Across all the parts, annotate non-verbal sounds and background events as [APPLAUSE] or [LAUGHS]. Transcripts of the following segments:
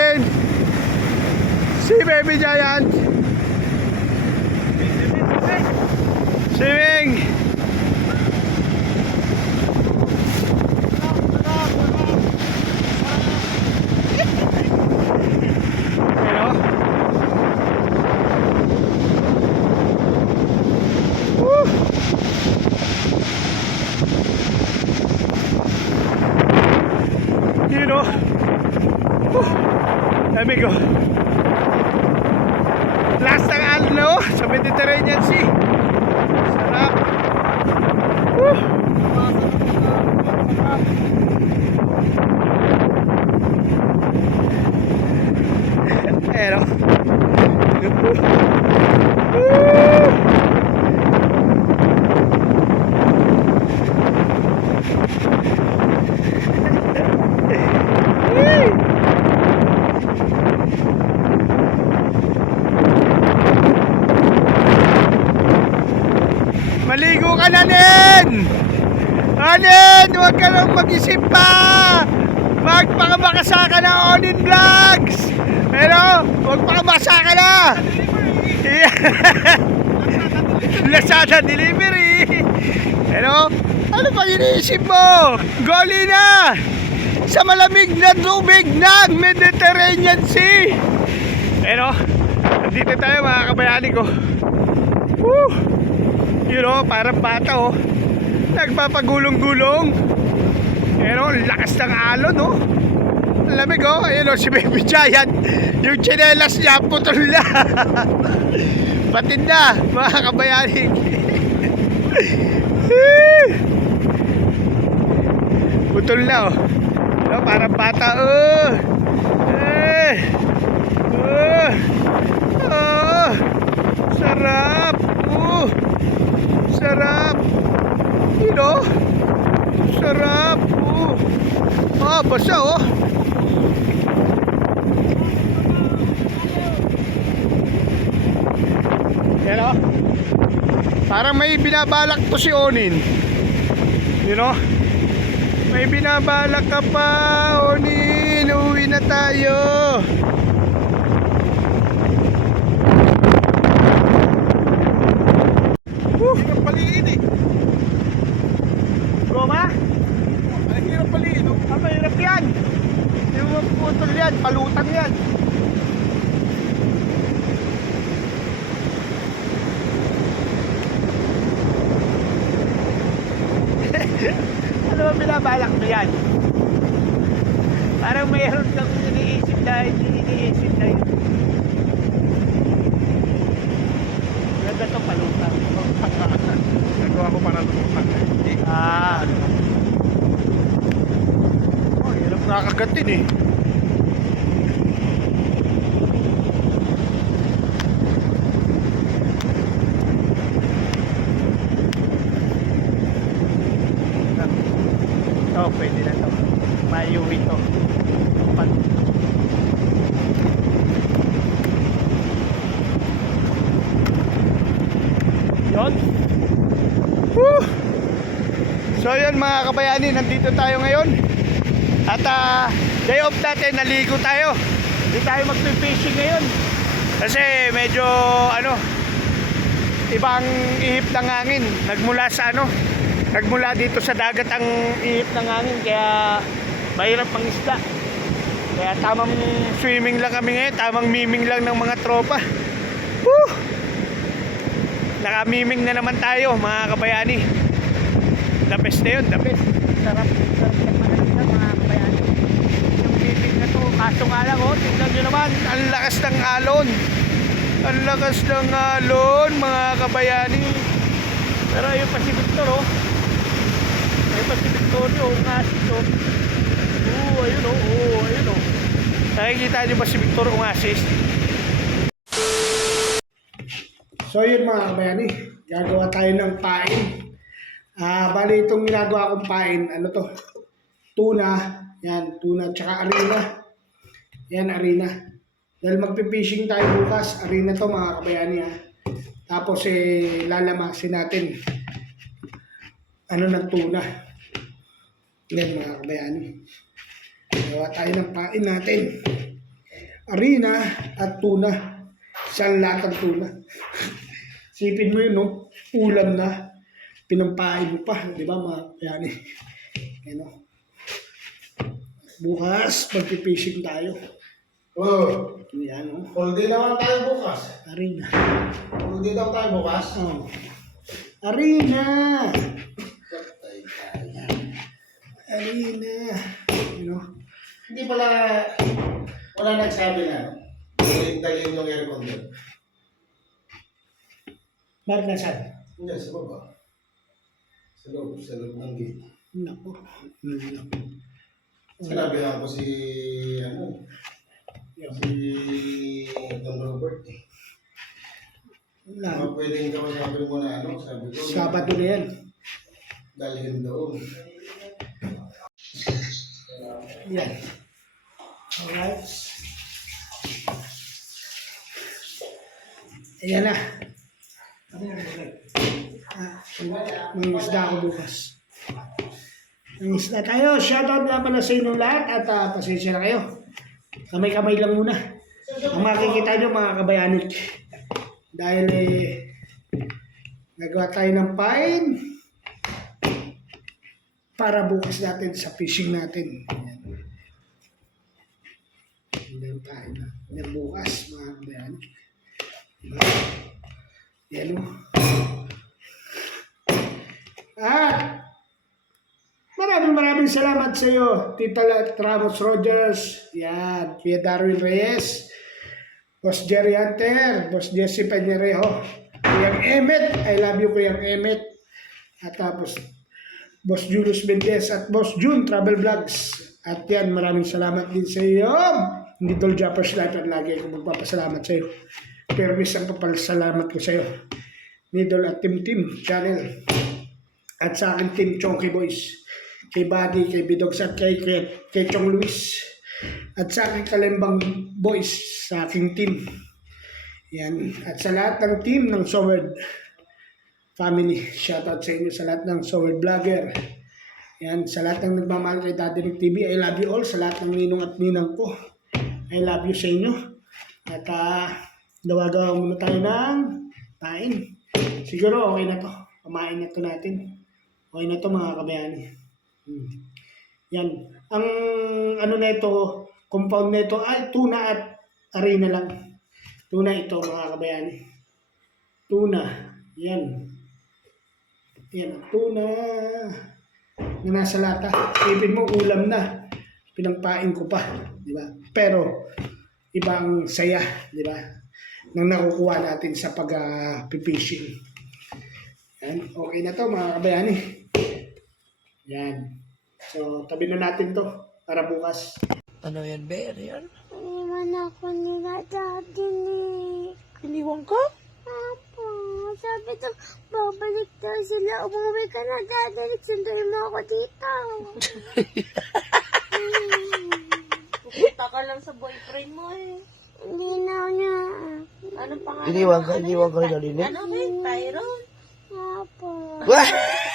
Si Baby Giant. Swimming. Pero, Woo! You know, Woo! Lamig oh. Last ng ano sa Mediterranean Sea. Sarap. Woo! Pero, Woo! Nen! Anen! Huwag ka lang mag-isip pa! Magpakabakasa ka na Onin Vlogs! Pero, huwag pakabasa ka na! [LAUGHS] Lazada delivery! Pero, ano pang iniisip mo? Goli na! Sa malamig na tubig ng Mediterranean Sea! Pero, nandito tayo mga kabayani ko. Woo! You know, parang bata oh. Nagpapagulong-gulong. Pero ang lakas ng alon oh. Lamig oh. Ayun oh, si Baby Giant. Yung chinelas niya, putol na. [LAUGHS] Patid na, mga kabayani. [LAUGHS] putol na oh. No, parang bata oh. Eh. Oh. Oh. Sarap. Oh. Sarap. You know? Sarap. Oh. Ah, basa oh. Yan oh. Parang may binabalak to si Onin. You know? May binabalak ka pa, Onin. Uwi na tayo. Woo! Hirap paliin eh. Goma? Ang hirap paliin. oh. Ang mahirap yan. Yung mga putol yan, palutang yan. Ano ba binabalak mo yan? Parang mayroon kang iniisip na iniisip na yun. Ganda to palutang. Nagawa ko para lumutang hindi. Ah. Oh, hirap nakakagat din eh. Ito, pwede na to. Mayuwi to. Pan- Yun. Woo! So yun mga kabayani, nandito tayo ngayon. At ah, day off natin, naligo tayo. Hindi tayo magpipishing ngayon. Kasi medyo ano, ibang ihip ng hangin. Nagmula sa ano, nagmula dito sa dagat ang ihip ng hangin. Kaya mahirap pang isda. Kaya tamang swimming lang kami ngayon, tamang miming lang ng mga tropa. Woo! Nakamiming na naman tayo mga kabayani. The best na yun, the best. Sarap, sarap ng mga kabayani. Yung miming na to, kaso nga lang oh, tingnan nyo naman, ang lakas ng alon. Ang lakas ng alon mga kabayani. Pero ayun pa si Oh. Pa si Victor oh, nga oh. Oo, ayun oh, oo, ayun oh. Nakikita nyo ba si Victor Ungasis? So yun mga kabayani, gagawa tayo ng pain. Ah, bali itong ginagawa kong pain, ano to? Tuna, yan, tuna, tsaka arena. Yan, arena. Dahil magpipishing tayo bukas, arena to mga kabayani ha. Tapos eh, lalamasin natin ano ng tuna. Yan mga kabayani. Gawa tayo ng pain natin. harina at tuna. Isang latang tuna. [LAUGHS] Sipin mo yun, no? Ulam na. Pinampain mo pa, di ba mga yan eh. Ano? Bukas, magpipishing tayo. Oh, Yan, no? full day naman tayo bukas. Harina. Full day daw tayo bukas. Oh. Harina! Harina. You know? Hindi pala, wala nagsabi na? Dalhin yung aircon doon. Bakit nasan? Hindi, sa baba. Sa loob, sa loob ng gate. Naku. Naku. Sinabi na ako si, ano, si Don Robert eh. Wala. Mga pwedeng kausapin mo na ano, sabi ko. Sabado na yan. Dalhin doon. Yan. Alright. Ayan na. Ah, may isda ako bukas. May isda tayo. Shoutout nga pala sa inyong lahat at ah, pasensya na kayo. Kamay-kamay lang muna. Ang makikita nyo mga kabayanik. Dahil eh, nagawa tayo ng pine para bukas natin sa fishing natin. Ayan. Hindi tayo na. Yan bukas, mga kabayan. Diba? O. At maraming maraming salamat sa iyo, Tita Ramos Rogers, yan, Kuya Darwin Reyes, Boss Jerry Hunter, Boss Jesse Peñerejo, Kuyang Emmet, I love you Kuyang Emmet, at tapos Boss Julius Mendez at Boss June Travel Vlogs. At yan, maraming salamat din sa iyo. Hindi tol Jappers lahat at lagi ako magpapasalamat sa iyo. Pero isang papasalamat ko sa iyo. Nidol at Team Team Channel. At sa akin Team Chonky Boys. Kay Buddy, kay Bidogs at kay, kay, kay Chong Luis. At sa akin Kalembang Boys sa aking team. Yan. At sa lahat ng team ng Sword family. Shoutout sa inyo sa lahat ng Sower Vlogger. Yan, sa lahat ng nagmamahal kay Daddy TV, I love you all. Sa lahat ng ninong at ninang ko, I love you sa inyo. At uh, dawa-gawa muna tayo ng kain. Siguro okay na to. Kumain na to natin. Okay na to mga kabayani. Hmm. Yan. Ang ano na ito, compound na ito ay tuna at arena lang. Tuna ito mga kabayani. Tuna. Yan. Yan tuna na nasa lata. Ipin mo, ulam na. Pinampain ko pa. Di ba? Pero, ibang saya. Di ba? Nang nakukuha natin sa pag-fishing. Yan. Okay na to mga kabayani. Yan. So, tabi na natin to para bukas. Ano yan, Bear? Yan? Iniwan ako nila dati ni... Iniwan ka? Papa, sabi to, babalik daw sila. Umuwi ka na dati. Sunduin mo ako dito. [LAUGHS] Ka lang sa boyfriend mo eh. Hindi na niya. Anong pangalan? Iniwan ka, Ano iniwan ka rin narinig? Ano ba yun? Tyrone? [LAUGHS]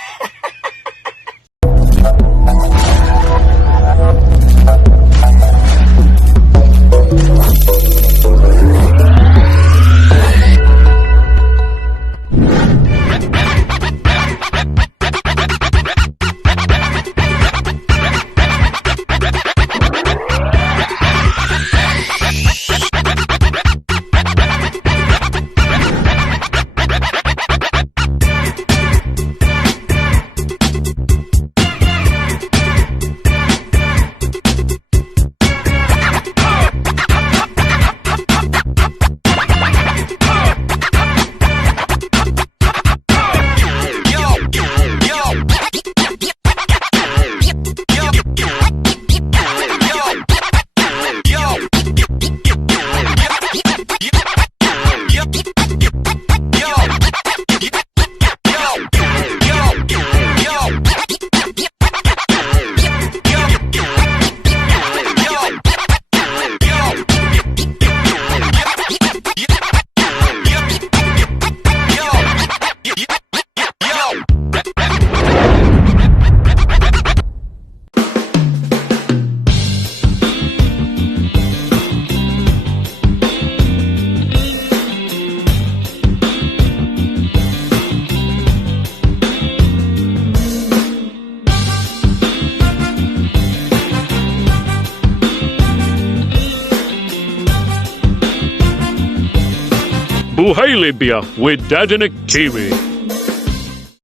hey Libya, we're Dad and a